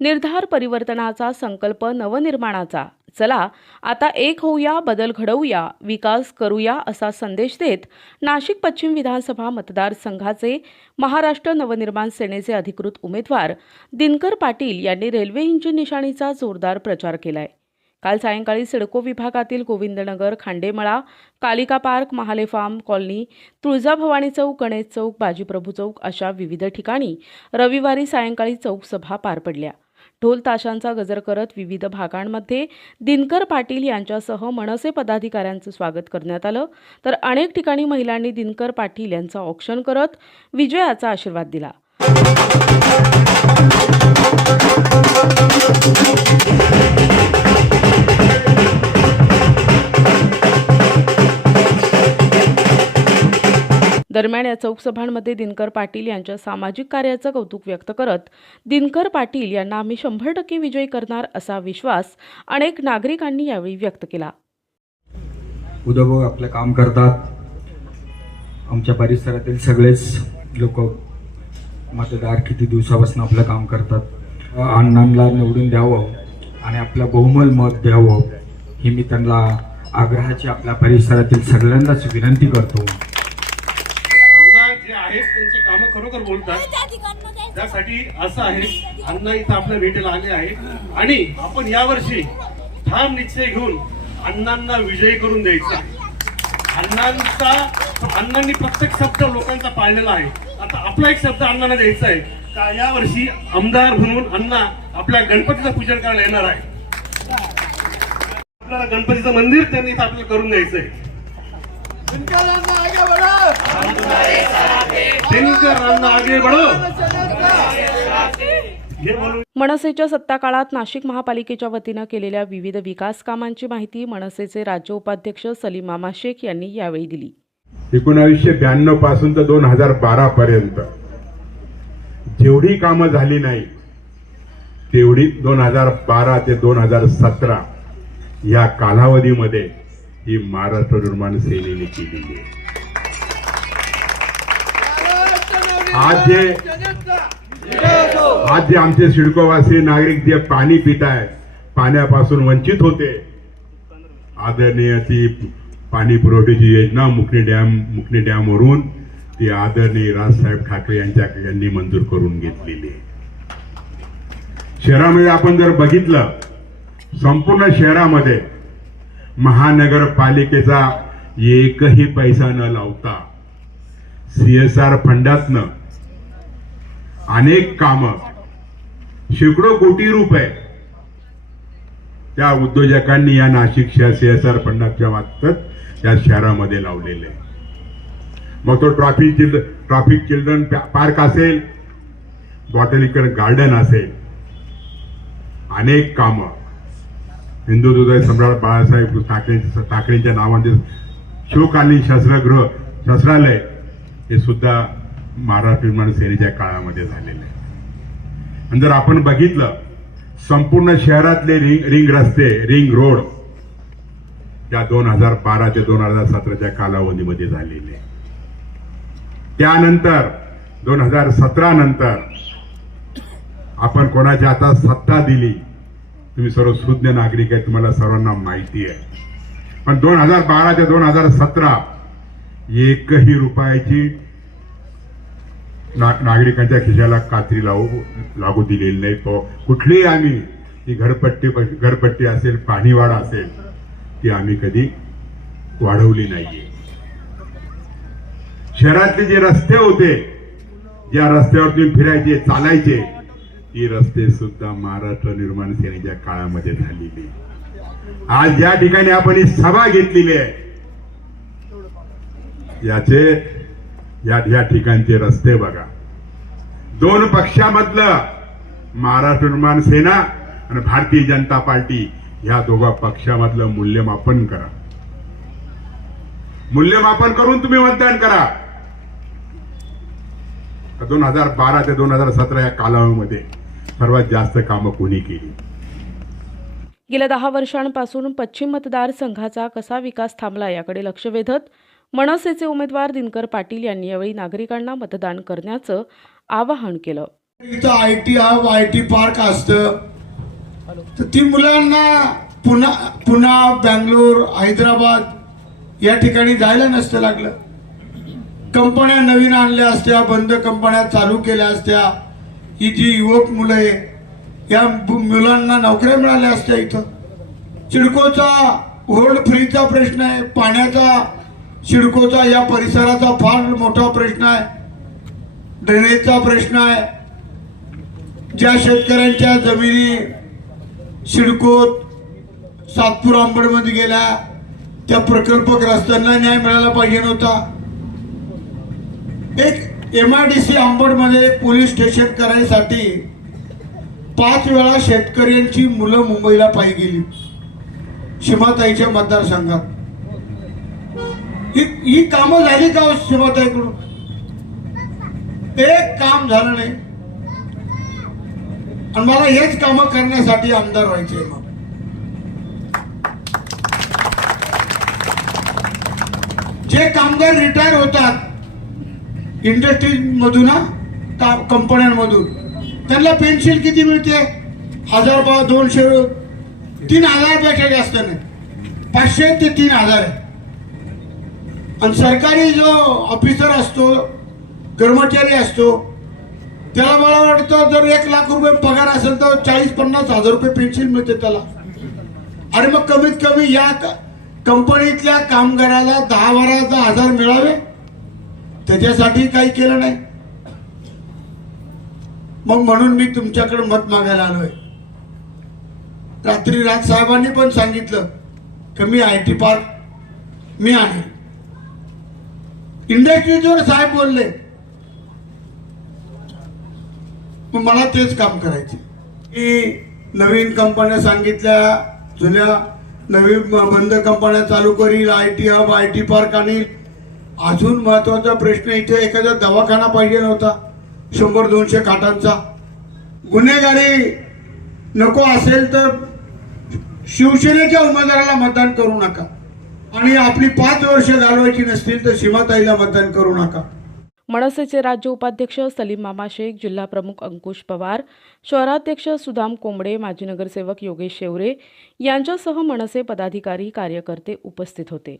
निर्धार परिवर्तनाचा संकल्प नवनिर्माणाचा. चला आता एक होऊया बदल घडवूया विकास करूया असा संदेश देत नाशिक पश्चिम विधानसभा मतदारसंघाचे महाराष्ट्र नवनिर्माण सेनेचे अधिकृत उमेदवार दिनकर पाटील यांनी रेल्वे इंजिन निशाणीचा जोरदार प्रचार केलाय. काल सायंकाळी सिडको विभागातील Govindnagar Khandemala Kalika park Mahale farm colony Tuljabhavani Chowk Ganesh Chowk Bajiprabhu Chowk अशा विविध ठिकाणी रविवारी सायंकाळी चौक सभा पार पडल्या. ढोल ताशांचा गजर करत विविध भागांमध्ये दिनकर पाटील यांच्यासह मनसे पदाधिकाऱ्यांचं स्वागत करण्यात आलं. तर अनेक ठिकाणी महिलांनी दिनकर पाटील यांचं औक्षण करत विजयाचा आशीर्वाद दिला. दरम्यान या चौकसभांमध्ये दिनकर पाटील यांच्या सामाजिक कार्याचं कौतुक व्यक्त करत दिनकर पाटील यांना आम्ही शंभर टक्के विजयी करणार असा विश्वास अनेक नागरिकांनी यावेळी व्यक्त केला. उद्योग आपलं काम करतात. आमच्या परिसरातील सगळेच लोक मतदार किती दिवसापासून आपलं काम करतात. अण्णांना निवडून द्यावं आणि आपलं बहुमल मत द्यावं हे मी त्यांना आग्रहाची आपल्या परिसरातील सगळ्यांनाच विनंती करतो. आहेत त्यांचे काम खरोखर बोलतात. त्यासाठी असं आहे अण्णा इथं आपल्या भेटीला आले आहे आणि आपण यावर्षी ठाम निश्चय घेऊन अण्णांना विजयी करून द्यायचा. अण्णांचा अण्णांनी प्रत्येक शब्द लोकांचा पाळलेला आहे. आता आपला एक शब्द अण्णांना द्यायचा आहे. का यावर्षी आमदार म्हणून अण्णा आपल्या गणपतीचं पूजन करायला येणार आहे? आपल्याला गणपतीचं मंदिर त्यांनी इथं आपल्याला करून द्यायचंय. आगे बढो. बोलून मनसेच्या सत्ता काळात नाशिक महापालिकेच्या वतीनं केलेल्या विविध विकास कामांची माहिती मनसेचे राज्य उपाध्यक्ष सलीम मामा शेख यांनी यावेळी दिली. एकोणावीसशे ब्याण्णवपासून तर दोन हजार बारा पर्यंत. जेवढी कामं झाली नाही तेवढी दोन हजार बारा ते दोन हजार सतरा या कालावधीमध्ये ही महाराष्ट्र निर्माण सेनेने केलेली आहे. आज जे आज जे आमचे सिडकोवासी नागरिक जे पाणी पित आहेत पाण्यापासून वंचित होते आदरणीय ती पाणी पुरवठ्याची योजना मुकणी डॅम मुकणी डॅमवरून ती आदरणीय राजसाहेब ठाकरे यांच्या यांनी मंजूर करून घेतलेली आहे. शहरामध्ये आपण जर बघितलं संपूर्ण शहरामध्ये महानगरपालिकेचा एकही पैसा न लावता सीएसआर फंडातनं अनेक कामं. शेकडो कोटी रुपये. त्या उद्योजकांनी या नाशिक शहर सीएसआर फंडाच्या मार्फत या शहरामध्ये लावलेले आहे. मग तो traffic child traffic children park असेल बॉटलिकर गार्डन असेल. अनेक कामं. हिंदुदुर्ग सम्राट बाळासाहेब ठाकरे ठाकरेंच्या नावाने आणि शस्त्रगृह शस्त्रालय हे सुद्धा महाराष्ट्र निर्माण सेनेच्या काळामध्ये झालेलं आहे. आणि जर आपण बघितलं संपूर्ण शहरातले रिंग रिंग रस्ते रिंग रोड या दोन हजार बारा ते दोन हजार सतराच्या कालावधीमध्ये झालेले त्यानंतर दोन हजार सतरा नंतर आपण कोणाच्या हातात सत्ता दिली तुम्ही सर्व सुज्ञ नागरिक आहे तुम्हाला सर्वांना माहिती आहे. पण दोन हजार बारा ते दोन हजार सतरा एकही रुपयाची ना- नागरिकांच्या खिशाला कात्री लावू लागू दिलेली नाही. तो कुठलीही आम्ही ती घरपट्टी घरपट्टी असेल पाणीवाडा असेल ती आम्ही कधी वाढवली नाहीये. शहरातले जे रस्ते होते ज्या रस्त्यावर तुम्ही फिरायचे चालायचे ती रस्ते सुद्धा महाराष्ट्र निर्माण सेनेच्या काळामध्ये झालेली. आज ज्या ठिकाणी आपण ही सभा घेतलेली आहे याचे या या ठिकाणचे रस्ते बघा. दोन पक्षामधलं महाराष्ट्र निर्माण सेना आणि भारतीय जनता पार्टी ह्या दोघा पक्षामधलं मूल्यमापन करा. मूल्यमापन करून तुम्ही मतदान करा. दोन हजार बारा ते दोन हजार सतरा या कालावधीमध्ये सर्वात जास्त कामं कोणी केली? गेल्या दहा वर्षांपासून पश्चिम मतदारसंघाचा कसा विकास थांबला याकडे लक्ष वेधत मनसेचे उमेदवार दिनकर पाटील यांनी यावेळी नागरिकांना मतदान करण्याचं आवाहन केलं. इथं I T hub I T park असतं. तर ती मुलांना पुन्हा पुन्हा बँगलोर हैदराबाद या ठिकाणी जायला नसतं लागलं. कंपन्या नवीन आणल्या असत्या बंद कंपन्या चालू केल्या असत्या. ही जी युवक मुलं आहे या मु- मुलांना नोकऱ्या मिळाल्या असत्या इथं. सिडकोचा रोड फ्रीचा प्रश्न आहे पाण्याचा सिडकोचा या परिसराचा फार मोठा प्रश्न आहे. ड्रेनेजचा प्रश्न आहे. ज्या शेतकऱ्यांच्या जमिनी सिडकोत सातपूर आंबडमध्ये गेल्या त्या प्रकल्पग्रस्तांना न्याय मिळाला पाहिजे नव्हता. एक एम आय डी सी आंबडमध्ये पोलीस स्टेशन करायसाठी पाच वेळा शेतकऱ्यांची मुलं मुंबईला पायी गेली. सीमाताईच्या मतदारसंघात. ही ही कामं झाली का हो ते एक काम झालं नाही. आणि मला हेच कामं करण्यासाठी आमदार व्हायचे मग जे कामगार रिटायर होतात इंडस्ट्री मधून हा, का- कंपन्यांमधून त्यांना पेन्शन किती मिळते? हजार बा दोनशे तीन हजारपेक्षा जास्त नाही. पाचशे ते तीन हजार आहे. आणि सरकारी जो ऑफिसर असतो कर्मचारी असतो त्याला मला वाटतं जर एक लाख रुपये पगार असेल तर चाळीस पन्नास हजार रुपये पेन्शन मिळते त्याला. आणि मग कमीत कमी या कंपनीतल्या कामगाराला दहा बारा दहा हजार मिळावे. त्याच्यासाठी काही केलं नाही. मग म्हणून मी तुमच्याकडे मत मागायला आलोय. रात्री राज साहेबांनी पण सांगितलं की मी आय टी पार्क मी आहे इंडस्ट्रीजवर साहेब बोलले. मग मला तेच काम करायचे. की नवीन कंपन्या सांगितल्या जुन्या नवीन बंद कंपन्या चालू करील I T hub I T park आणील. अजून महत्त्वाचा प्रश्न इथे एखादा दवाखाना पाहिजे नव्हता शंभर दोनशे खाटांचा. गुन्हेगारी नको असेल तर शिवसेनेच्या उमेदवाराला मतदान करू नका. आणि आपली पाच वर्ष घालवायची नसतील तर सीमाताईला मतदान करू नका. मनसेचे राज्य उपाध्यक्ष सलीम मामा शेख जिल्हा प्रमुख अंकुश पवार शहराध्यक्ष सुदाम कोंबडे माजी नगरसेवक योगेश शेवरे यांच्यासह मनसे पदाधिकारी कार्यकर्ते उपस्थित होते.